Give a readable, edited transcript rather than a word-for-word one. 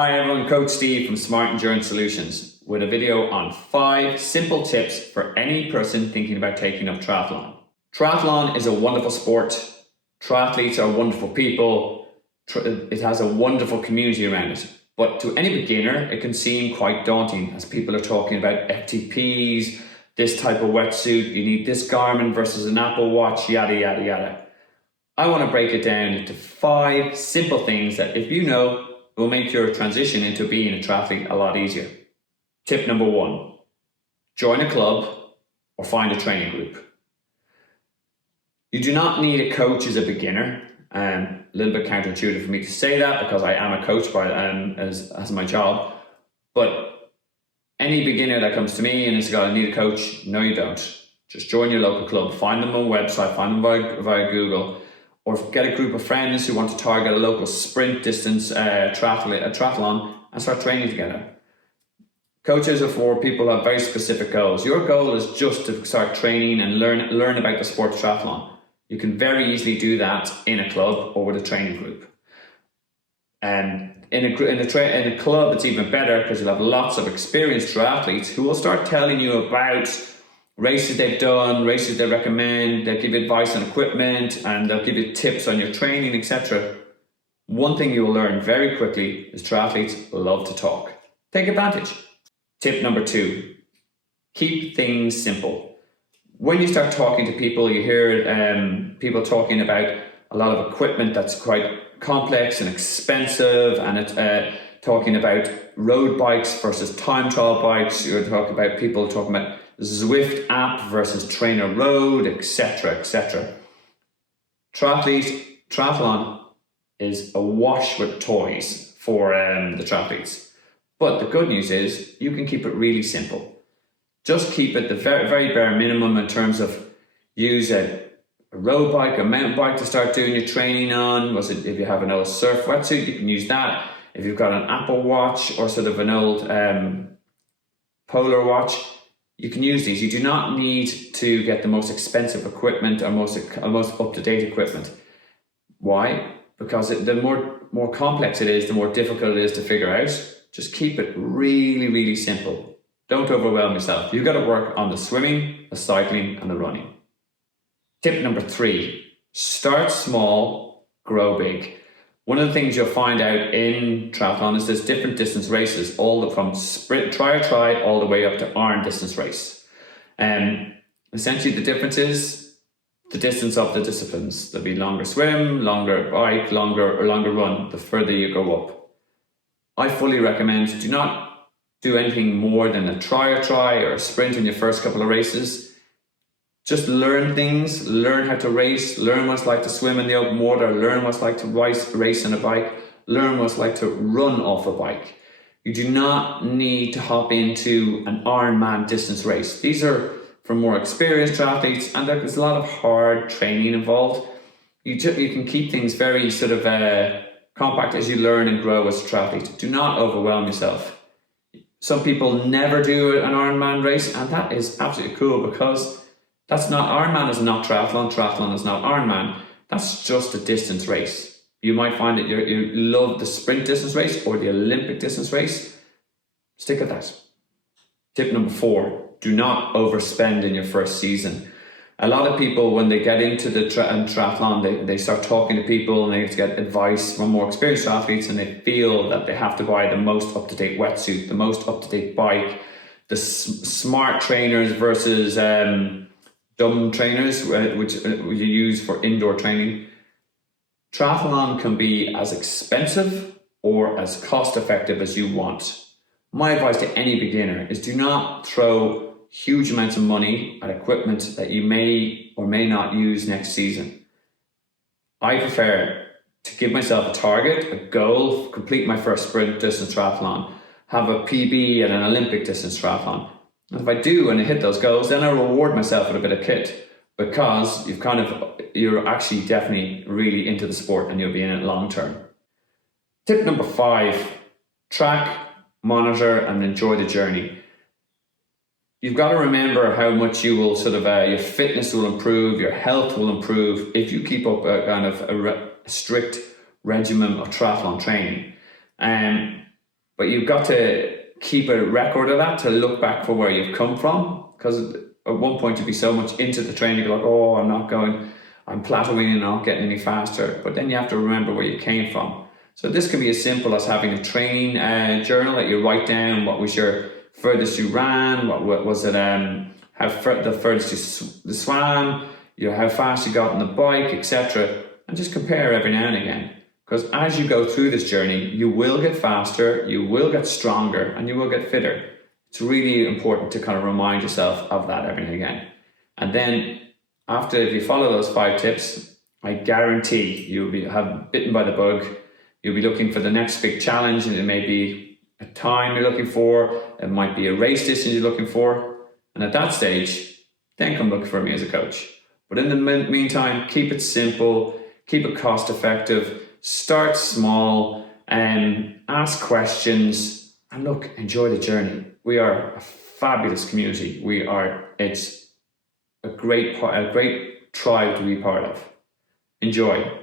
Hi everyone, Coach Steve from Smart Endurance Solutions with a video on 5 simple tips for any person thinking about taking up triathlon. Triathlon is a wonderful sport. Triathletes are wonderful people. It has a wonderful community around it. But to any beginner, it can seem quite daunting as people are talking about FTPs, this type of wetsuit, you need this Garmin versus an Apple Watch, yada, yada, yada. I want to break it down into 5 simple things that if you know, will make your transition into being a triathlete a lot easier. Tip number 1, join a club or find a training group. You do not need a coach as a beginner. A little bit counterintuitive for me to say that because I am a coach as my job. But any beginner that comes to me and has got, I need a coach, no you don't. Just join your local club, find them on a website, find them via Google, or get a group of friends who want to target a local sprint distance triathlon and start training together. Coaches are for people who have very specific goals. Your goal is just to start training and learn about the sport of triathlon. You can very easily do that in a club or with a training group. And in a club, it's even better because you'll have lots of experienced triathletes who will start telling you about races they've done, races they recommend, they'll give you advice on equipment, and they'll give you tips on your training, etc. One thing you will learn very quickly is triathletes love to talk. Take advantage. Tip number 2, keep things simple. When you start talking to people, you hear people talking about a lot of equipment that's quite complex and expensive, and it's talking about road bikes versus time trial bikes. You're talking about people talking about Zwift app versus Trainer Road, etc., etc. Triathlon is awash with toys for the triathletes. But the good news is you can keep it really simple. Just keep it the very, very bare minimum in terms of use a road bike, a mountain bike to start doing your training on. If you have an old surf wetsuit, you can use that. If you've got an Apple Watch or sort of an old Polar Watch, you can use these. You do not need to get the most expensive equipment or most up-to-date equipment. Why? Because the more complex it is, the more difficult it is to figure out. Just keep it really, really simple. Don't overwhelm yourself. You've got to work on the swimming, the cycling, and the running. Tip number 3, start small, grow big. One of the things you'll find out in triathlon is there's different distance races, all from sprint, try, all the way up to iron distance race. Essentially the difference is the distance of the disciplines. There'll be longer swim, longer bike, longer run, the further you go up. I fully recommend do not do anything more than a try or a sprint in your first couple of races. Just learn things, learn how to race, learn what it's like to swim in the open water, learn what it's like to race on a bike, learn what it's like to run off a bike. You do not need to hop into an Ironman distance race. These are for more experienced triathletes, and there's a lot of hard training involved. You can keep things very sort of compact as you learn and grow as a triathlete. Do not overwhelm yourself. Some people never do an Ironman race, and that is absolutely cool because Ironman is not triathlon, triathlon is not Ironman. That's just a distance race. You might find that you love the sprint distance race or the Olympic distance race. Stick at that. Tip number 4, do not overspend in your first season. A lot of people, when they get into the triathlon, they start talking to people and they get advice from more experienced athletes, and they feel that they have to buy the most up-to-date wetsuit, the most up-to-date bike, the smart trainers versus dumb trainers, which you use for indoor training. Triathlon can be as expensive or as cost effective as you want. My advice to any beginner is do not throw huge amounts of money at equipment that you may or may not use next season. I prefer to give myself a target, a goal, complete my first sprint distance triathlon, have a PB at an Olympic distance triathlon. And if I do and I hit those goals, then I reward myself with a bit of kit because you're actually definitely really into the sport and you'll be in it long term. Tip number 5, track, monitor, and enjoy the journey. You've got to remember how much you will your fitness will improve, your health will improve if you keep up a kind of a strict regimen of triathlon training. but you've got to keep a record of that to look back for where you've come from, because at one point you'd be so much into the training, you're like, oh, I'm plateauing and not getting any faster. But then you have to remember where you came from. So this can be as simple as having a training journal that you write down. What was your furthest you ran? What was it? The furthest you swam? How fast you got on the bike, etc. And just compare every now and again. Because as you go through this journey, you will get faster, you will get stronger, and you will get fitter. It's really important to kind of remind yourself of that every now and again. And then if you follow those 5 tips, I guarantee you'll have bitten by the bug. You'll be looking for the next big challenge, and it may be a time you're looking for, it might be a race distance you're looking for. And at that stage, then come look for me as a coach. But in the meantime, keep it simple, keep it cost effective, start small, and ask questions, and look, enjoy the journey. We are a fabulous community. It's a great tribe to be part of. Enjoy.